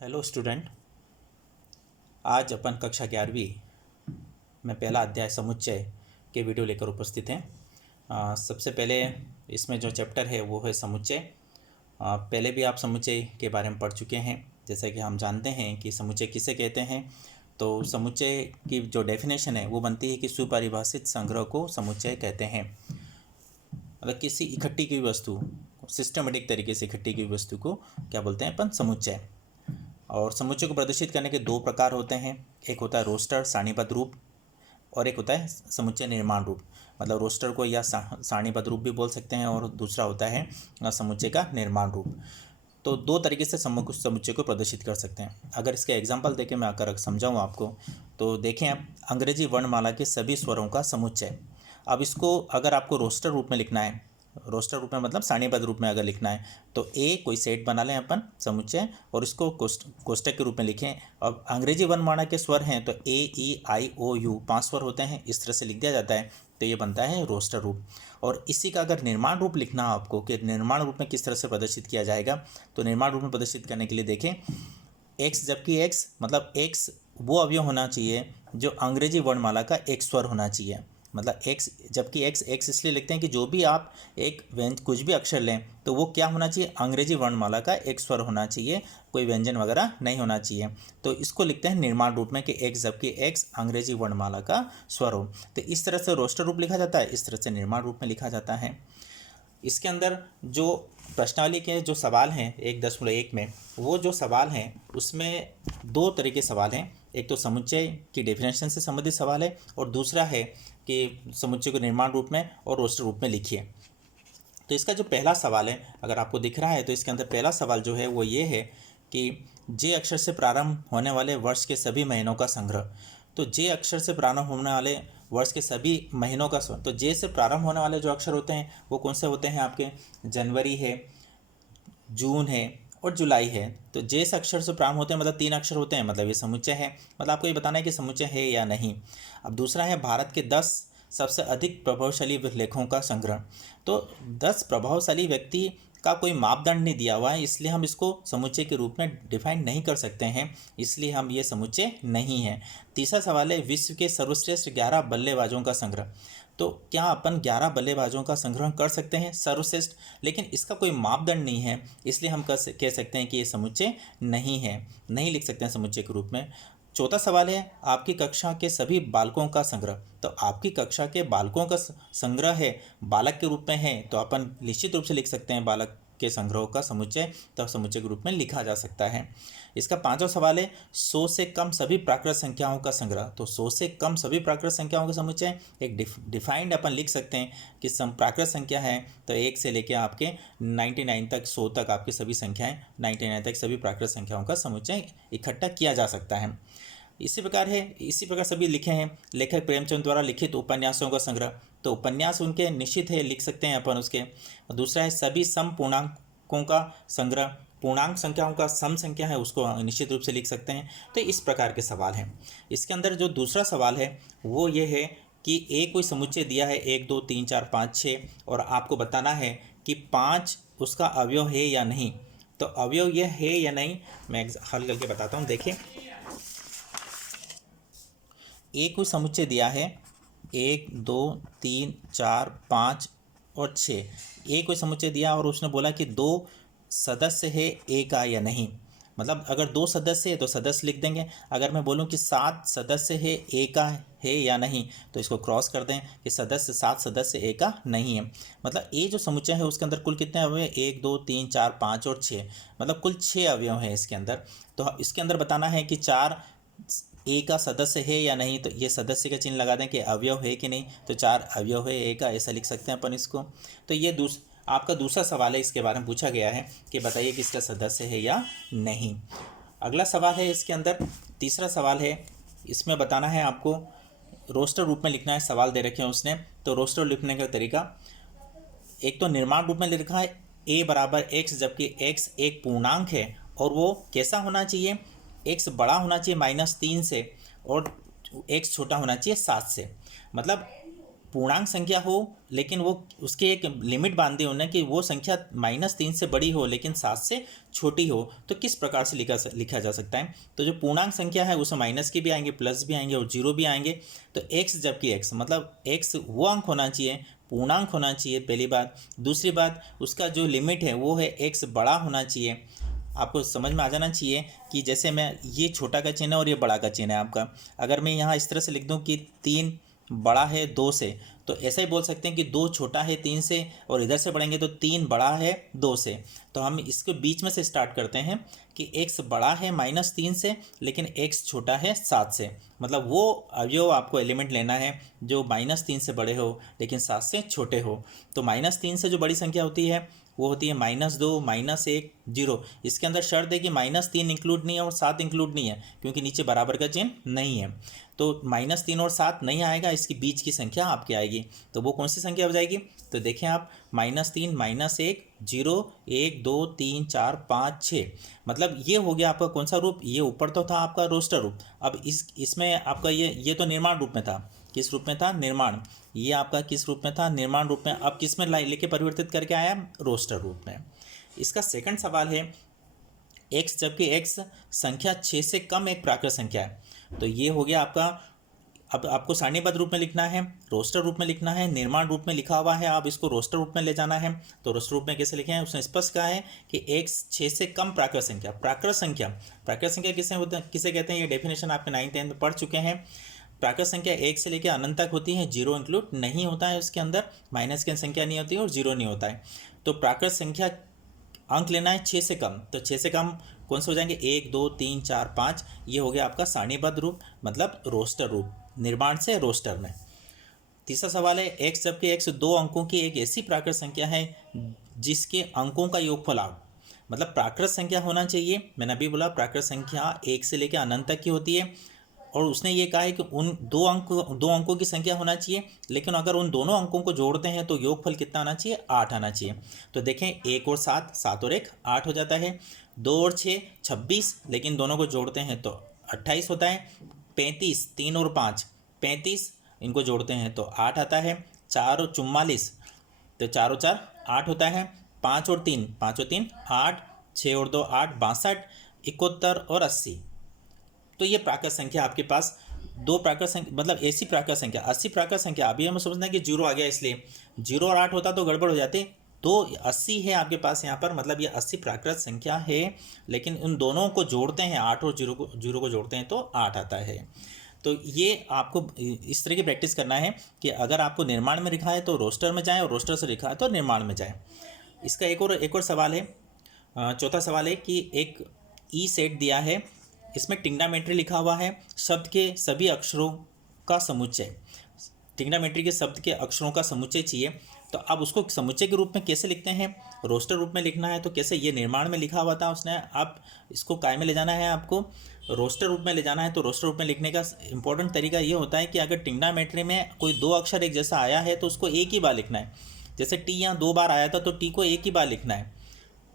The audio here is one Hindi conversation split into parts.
Hello student. आज अपन कक्षा 11वीं में पहला अध्याय समुच्चय के वीडियो लेकर उपस्थित हैं। सबसे पहले इसमें जो चैप्टर है वो है समुच्चय। पहले भी आप समुच्चय के बारे में पढ़ चुके हैं। जैसा कि हम जानते हैं कि समुच्चय किसे कहते हैं, तो समुच्चय की जो डेफिनेशन है वो बनती है कि सुपरिभाषित संग्रह को समुच्चय कहते हैं। मतलब किसी इकट्ठी की वस्तु, सिस्टमेटिक तरीके से इकट्ठी की वस्तु को क्या बोलते हैं अपन, समुच्चय। और समुच्चय को प्रदर्शित करने के दो प्रकार होते हैं। एक होता है रोस्टर सारणीबद्ध रूप और एक होता है समुच्चय निर्माण रूप। मतलब रोस्टर को या सारणीबद्ध रूप भी बोल सकते हैं और दूसरा होता है समुच्चय का निर्माण रूप। तो दो तरीके से समुच्चय को प्रदर्शित कर सकते हैं। अगर इसके एग्जाम्पल देके मैं अगर समझाऊँ आपको, तो देखें आप, अंग्रेजी वर्णमाला के सभी स्वरों का समुच्चय। अब इसको अगर आपको रोस्टर रूप में लिखना है, रोस्टर रूप में मतलब सारणीबद्ध रूप में अगर लिखना है, तो ए कोई सेट बना लें अपन समुच्चय और इसको कोष्टक के रूप में लिखें। अब अंग्रेजी वर्णमाला के स्वर हैं तो ए ई आई ओ यू 5 स्वर होते हैं, इस तरह से लिख दिया जाता है, तो ये बनता है रोस्टर रूप। और इसी का अगर निर्माण रूप लिखना है आपको कि निर्माण रूप में किस तरह से प्रदर्शित किया जाएगा, तो निर्माण रूप में प्रदर्शित करने के लिए देखें एक्स, जबकि एक्स मतलब एक्स वो अवयव होना चाहिए जो अंग्रेजी वर्णमाला का एक स्वर होना चाहिए। मतलब एक्स जबकि एक्स, एक्स इसलिए लिखते हैं कि जो भी आप एक कुछ भी अक्षर लें तो वो क्या होना चाहिए, अंग्रेजी वर्णमाला का एक स्वर होना चाहिए, कोई व्यंजन वगैरह नहीं होना चाहिए। तो इसको लिखते हैं निर्माण रूप में कि एक्स, जबकि एक्स अंग्रेजी वर्णमाला का स्वर हो। तो इस तरह से रोस्टर रूप लिखा जाता है, इस तरह से निर्माण रूप में लिखा जाता है। इसके अंदर जो प्रश्नावली के जो सवाल हैं 1.1 में, वो जो सवाल हैं उसमें दो तरह के सवाल हैं। एक तो समुच्चय की डेफिनेशन से संबंधित सवाल है और दूसरा है कि समुच्चय को निर्माण रूप में और रोस्टर रूप में लिखिए। तो इसका जो पहला सवाल है, अगर आपको दिख रहा है, तो इसके अंदर पहला सवाल जो है वो ये है कि जे अक्षर से प्रारंभ होने वाले वर्ष के सभी महीनों का संग्रह। तो जे अक्षर से प्रारंभ होने वाले वर्ष के सभी महीनों का, तो जे से प्रारंभ होने वाले जो अक्षर होते हैं वो कौन से होते हैं आपके, जनवरी है, जून है और जुलाई है। तो जे से अक्षर से प्रारंभ होते हैं मतलब 3 अक्षर होते हैं, मतलब ये समुच्चय है। मतलब आपको ये बताना है कि समुच्चय है या नहीं। अब दूसरा है भारत के 10 सबसे अधिक प्रभावशाली लेखों का संग्रह। तो 10 प्रभावशाली व्यक्ति का कोई मापदंड नहीं दिया हुआ है, इसलिए हम इसको समुच्चय के रूप में डिफाइन नहीं कर सकते हैं, इसलिए हम ये समुच्चय नहीं है। तीसरा सवाल है विश्व के सर्वश्रेष्ठ 11 बल्लेबाजों का संग्रह। तो क्या अपन 11 बल्लेबाजों का संग्रह कर सकते हैं सर्वश्रेष्ठ, लेकिन इसका कोई मापदंड नहीं है, इसलिए हम कह सकते हैं कि ये समुच्चय नहीं है, नहीं लिख सकते हैं समुच्चय के रूप में। चौथा सवाल है आपकी कक्षा के सभी बालकों का संग्रह। तो आपकी कक्षा के बालकों का संग्रह है, बालक के रूप में है, तो अपन निश्चित रूप से लिख सकते हैं बालक के संग्रह का समुच्चय, तो समुच्चय के रूप में लिखा जा सकता है। इसका पांचवा सवाल है 100 से कम सभी प्राकृत संख्याओं का संग्रह। तो 100 से कम सभी प्राकृत संख्याओं का समुच्चय एक डिफाइंड अपन लिख सकते हैं कि प्राकृत संख्या है तो 1 से लेकर आपके 99 तक, 100 तक आपकी सभी संख्याएं, 99 तक सभी प्राकृत संख्याओं का समुच्चय इकट्ठा किया जा सकता है। इसी प्रकार सभी लिखे हैं लेखक प्रेमचंद द्वारा लिखित उपन्यासों का संग्रह। तो उपन्यास उनके निश्चित है, लिख सकते हैं अपन उसके। दूसरा है सभी सम पूर्णांकों का संग्रह, पूर्णांक संख्याओं का सम संख्या है उसको निश्चित रूप से लिख सकते हैं। तो इस प्रकार के सवाल हैं। इसके अंदर जो दूसरा सवाल है वो ये है कि एक कोई समुच्चय दिया है 1 2 3 4 5 6 और आपको बताना है कि 5 उसका अवयव है या नहीं। तो अवयव यह है या नहीं मैं हल करके बताता हूँ। देखिए एक कोई समुच्चय दिया है 1 2 3 4 5 और 6। एक कोई समुच्चय दिया और उसने बोला कि 2 सदस्य है ए का या नहीं। मतलब अगर 2 सदस्य है तो सदस्य लिख देंगे। अगर मैं बोलूं कि 7 सदस्य है ए का है या नहीं, तो इसको क्रॉस कर दें कि 7 सदस्य ए का नहीं है। मतलब ए जो समुच्चय है उसके अंदर कुल कितने अवयव है, 1 2 3 4 5 और 6, मतलब कुल 6 अवयव हैं इसके अंदर। तो इसके अंदर बताना है कि 4 ए का सदस्य है या नहीं, तो ये सदस्य का चिन्ह लगा दें कि अवयव है कि नहीं, तो 4 अवयव है ए का, ऐसा लिख सकते हैं अपन इसको। तो ये आपका दूसरा सवाल है, इसके बारे में पूछा गया है कि बताइए कि इसका सदस्य है या नहीं। अगला सवाल है इसके अंदर, तीसरा सवाल है, इसमें बताना है आपको रोस्टर रूप में लिखना है। सवाल दे रखे हैं उसने, तो रोस्टर लिखने का तरीका, एक तो निर्माण रूप में लिखा है ए बराबर एक्स, जबकि एक्स एक पूर्णांक है और वो कैसा होना चाहिए, एक्स बड़ा होना चाहिए -3 से और एक्स छोटा होना चाहिए 7 से। मतलब पूर्णांक संख्या हो लेकिन वो उसके एक लिमिट बांध दी उन्होंने कि वो संख्या -3 से बड़ी हो लेकिन 7 से छोटी हो, तो किस प्रकार से लिखा जा सकता है। तो जो पूर्णांक संख्या है उसमें माइनस के भी आएंगे, प्लस भी आएंगे और जीरो भी आएंगे। तो x जबकि x मतलब x वो अंक होना चाहिए, पूर्णांक होना चाहिए, पहली बात। दूसरी बात, उसका जो लिमिट है वो है x बड़ा होना चाहिए। आपको समझ में आ जाना चाहिए कि जैसे मैं ये छोटा का चिन्ह है और ये बड़ा का चिन्ह है आपका, अगर मैं यहाँ इस तरह से लिख दूँ कि 3 बड़ा है 2 से, तो ऐसा ही बोल सकते हैं कि 2 छोटा है 3 से, और इधर से बढ़ेंगे तो 3 बड़ा है 2 से। तो हम इसके बीच में से स्टार्ट करते हैं कि x बड़ा है -3 से लेकिन x छोटा है 7 से। मतलब वो अवयव आपको एलिमेंट लेना है जो -3 से बड़े हो लेकिन 7 से छोटे हो। तो -3 से जो बड़ी संख्या होती है वो होती है -2, -1, 0। इसके अंदर शर्त है कि -3 इंक्लूड नहीं है और 7 इंक्लूड नहीं है, क्योंकि नीचे बराबर का चिन्ह नहीं है। तो -3 और 7 नहीं आएगा, इसके बीच की संख्या आपकी आएगी। तो वो कौन सी संख्या हो जाएगी, तो देखें आप, -3, -1, 0, 1, 2, 3, 4, 5, 6। मतलब ये हो गया आपका कौन सा रूप, ये ऊपर तो था आपका रोस्टर रूप। अब इसमें आपका ये तो निर्माण रूप में था। किस रूप में था, निर्माण। ये आपका किस रूप में था, निर्माण रूप में। अब किस में लेके परिवर्तित करके आया, रोस्टर रूप में। इसका सेकंड सवाल है, x जबकि x संख्या 6 से कम एक प्राकृत संख्या है। तो ये हो गया आपका। अब आपको सारणीबद्ध रूप में लिखना है, रोस्टर रूप में लिखना है, निर्माण रूप में लिखा हुआ है, आप इसको रोस्टर रूप में ले जाना है। तो रोस्टर रूप में कैसे लिखे हैं, उसने स्पष्ट कहा है कि x 6 से कम प्राकृत संख्या। प्राकृत संख्या किसे कहते हैं, ये डेफिनेशन आपके 9th 10th में पढ़ चुके हैं। प्राकृत संख्या 1 से लेकर अनंत तक होती है, 0 इंक्लूड नहीं होता है उसके अंदर, माइनस की संख्या नहीं होती है और 0 नहीं होता है। तो प्राकृत संख्या अंक लेना है 6 से कम। तो 6 से कम कौन से हो जाएंगे, 1, 2, 3, 4, 5। ये हो गया आपका सारणीबद्ध रूप, मतलब रोस्टर रूप, निर्माण से रोस्टर में। तीसरा सवाल है, x जबकि x 2 अंकों की एक ऐसी प्राकृत संख्या है जिसके अंकों का योगफल 8। मतलब प्राकृत संख्या होना चाहिए, मैंने अभी बोला प्राकृत संख्या 1 से लेकर अनंत तक की होती है, और उसने ये कहा है कि उन दो अंकों की संख्या होना चाहिए, लेकिन अगर उन दोनों अंकों को जोड़ते हैं तो योगफल कितना आना चाहिए, 8 आना चाहिए। तो देखें, 1 और 7, 7 और 1 8 हो जाता है, 2 और 6 26, लेकिन दोनों को जोड़ते हैं तो 28 होता है, 35, 3 और 5 35, इनको जोड़ते हैं तो 8 आता है, 4 और 44, तो 4 और 4 8 होता है, 5 और 3 8, 6 और 2 8, 62, 71 और 80। तो ये प्राकृत संख्या आपके पास दो प्राकृत संख्या, मतलब ऐसी प्राकृत संख्या 80 प्राकृत संख्या। अभी हमें समझना है कि 0 आ गया, इसलिए 0 और 8 होता तो गड़बड़ हो जाती। तो 80 है आपके पास यहाँ पर, मतलब ये 80 प्राकृत संख्या है, लेकिन उन दोनों को जोड़ते हैं 8 और 0 को जोड़ते हैं तो 8 आता है। तो ये आपको इस तरह की प्रैक्टिस करना है कि अगर आपको निर्माण में लिखा है तो रोस्टर में जाए, और रोस्टर से लिखा है तो निर्माण में जाए। इसका एक और सवाल है, चौथा सवाल है कि एक ई सेट दिया है, इसमें टिग्नामेट्री लिखा हुआ है, शब्द के सभी अक्षरों का समुच्चय। टिग्नामेट्री के शब्द के अक्षरों का समुच्चय चाहिए। तो अब उसको समुच्चय के रूप में कैसे लिखते हैं, रोस्टर रूप में लिखना है तो कैसे, ये निर्माण में लिखा हुआ था उसने, आप इसको काय में ले जाना है, आपको रोस्टर रूप में ले जाना है। तो रोस्टर रूप में लिखने का इंपॉर्टेंट तरीका ये होता है कि अगर टिग्नामेट्री में कोई दो अक्षर एक जैसा आया है तो उसको एक ही बार लिखना है। जैसे टी यहाँ 2 बार आया था तो टी को एक ही बार लिखना है।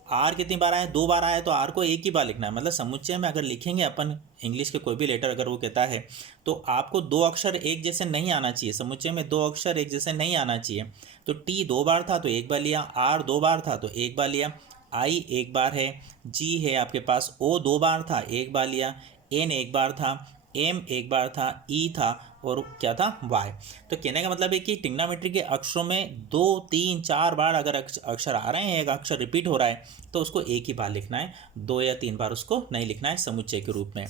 आर कितनी बार आया, 2 बार आया, तो आर को एक ही बार लिखना है। मतलब समुच्चय में अगर लिखेंगे अपन इंग्लिश के कोई भी लेटर अगर वो कहता है तो आपको 2 अक्षर एक जैसे नहीं आना चाहिए, समुच्चय में 2 अक्षर एक जैसे नहीं आना चाहिए। तो टी 2 बार था तो एक बार लिया, आर 2 बार था तो एक बार लिया, आई 1 बार है, जी है आपके पास, ओ 2 बार था 1 बार लिया, एन 1 बार था, एम 1 बार था, ई था, और क्या था, वाई। तो कहने का मतलब है कि टिग्नामेट्री के अक्षरों में 2, 3, 4 बार अगर अक्षर आ रहे हैं, एक अक्षर रिपीट हो रहा है तो उसको एक ही बार लिखना है, 2 या 3 बार उसको नहीं लिखना है समुच्चय के रूप में।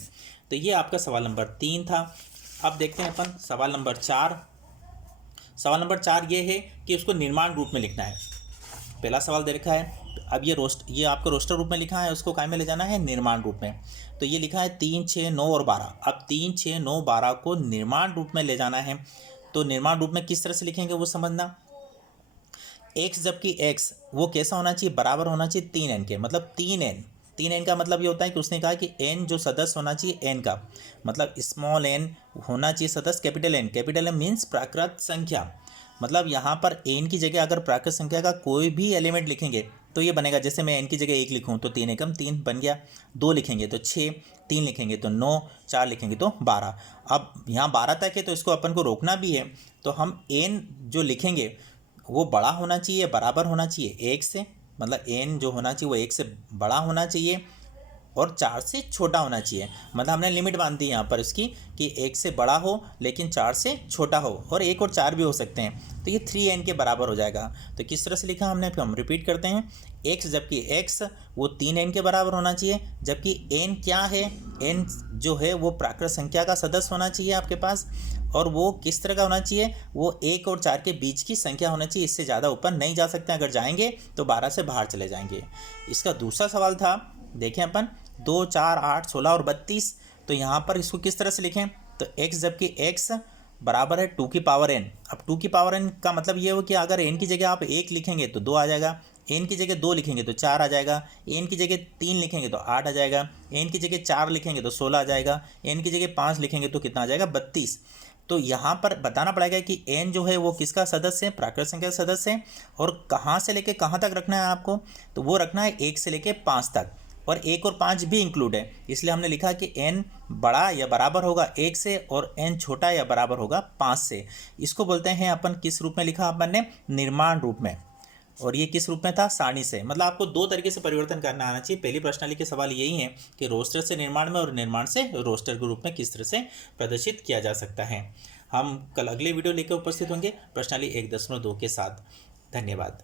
तो ये आपका सवाल नंबर 3 था। अब देखते हैं अपन सवाल नंबर 4। सवाल नंबर 4 ये है कि उसको निर्माण रूप में लिखना है। पहला सवाल दे रखा है, अब ये आपको रोस्टर रूप में लिखा है, उसको काय में ले जाना है, निर्माण रूप में। तो ये लिखा है 3, 6, 9 और 12। अब 3, 6, 9, 12 को निर्माण रूप में ले जाना है। तो निर्माण रूप में किस तरह से लिखेंगे वो समझना। x जबकि x वो कैसा होना चाहिए, बराबर होना चाहिए 3n के, मतलब 3n का मतलब ये होता है कि उसने कहा कि n जो सदस्य होना चाहिए n का, मतलब स्मॉल n होना चाहिए सदस्य capital N। Capital M means प्राकृत संख्या। मतलब यहाँ पर n की जगह अगर प्राकृत संख्या का कोई भी एलिमेंट लिखेंगे तो ये बनेगा, जैसे मैं n की जगह 1 लिखूँ तो 3 एकम 3 बन गया, 2 लिखेंगे तो 6, 3 लिखेंगे तो 9, 4 लिखेंगे तो 12। अब यहाँ 12 तक है तो इसको अपन को रोकना भी है, तो हम n जो लिखेंगे वो बड़ा होना चाहिए, बराबर होना चाहिए 1 से, मतलब n जो होना चाहिए वो 1 से बड़ा होना चाहिए और 4 से छोटा होना चाहिए। मतलब हमने लिमिट बांध दी यहाँ पर इसकी कि 1 से बड़ा हो लेकिन 4 से छोटा हो, और 1 और 4 भी हो सकते हैं, तो ये 3n के बराबर हो जाएगा। तो किस तरह से लिखा हमने, फिर हम रिपीट करते हैं। x, जबकि x वो 3n के बराबर होना चाहिए, जबकि n क्या है, n जो है वो प्राकृत संख्या का सदस्य होना चाहिए आपके पास, और वो किस तरह का होना चाहिए, वो 1 और 4 के बीच की संख्या होना चाहिए, इससे ज़्यादा ऊपर नहीं जा सकते, अगर जाएंगे तो 12 से बाहर चले जाएंगे। इसका दूसरा सवाल था, देखें अपन 2, 4, 8, 16 और 32, तो यहाँ पर इसको किस तरह से लिखें, तो x, जबकि x बराबर है 2 की पावर n। अब 2 की पावर n का मतलब ये हो कि अगर n की जगह आप 1 लिखेंगे तो 2 आ जाएगा, n की जगह 2 लिखेंगे तो 4 आ जाएगा, n की जगह 3 लिखेंगे तो 8 आ जाएगा, n की जगह 4 लिखेंगे तो 16 आ जाएगा, n की जगह 5 लिखेंगे तो कितना आ जाएगा, 32। तो यहाँ पर बताना पड़ेगा कि n जो है वो किसका सदस्य है, प्राकृत संख्या का सदस्य है, और कहाँ से लेके कहाँ तक रखना है आपको, तो वो रखना है 1 से लेके 5 तक, और 1 और 5 भी इंक्लूड है, इसलिए हमने लिखा कि n बड़ा या बराबर होगा 1 से और n छोटा या बराबर होगा 5 से। इसको बोलते हैं अपन, किस रूप में लिखा अपन ने, निर्माण रूप में, और ये किस रूप में था, सारणी से। मतलब आपको 2 तरीके से परिवर्तन करना आना चाहिए। पहली प्रश्नावली के सवाल यही है कि रोस्टर से निर्माण में और निर्माण से रोस्टर के रूप में किस तरह से प्रदर्शित किया जा सकता है। हम कल अगले वीडियो लेकर उपस्थित होंगे प्रश्नावली 1.2 के साथ। धन्यवाद।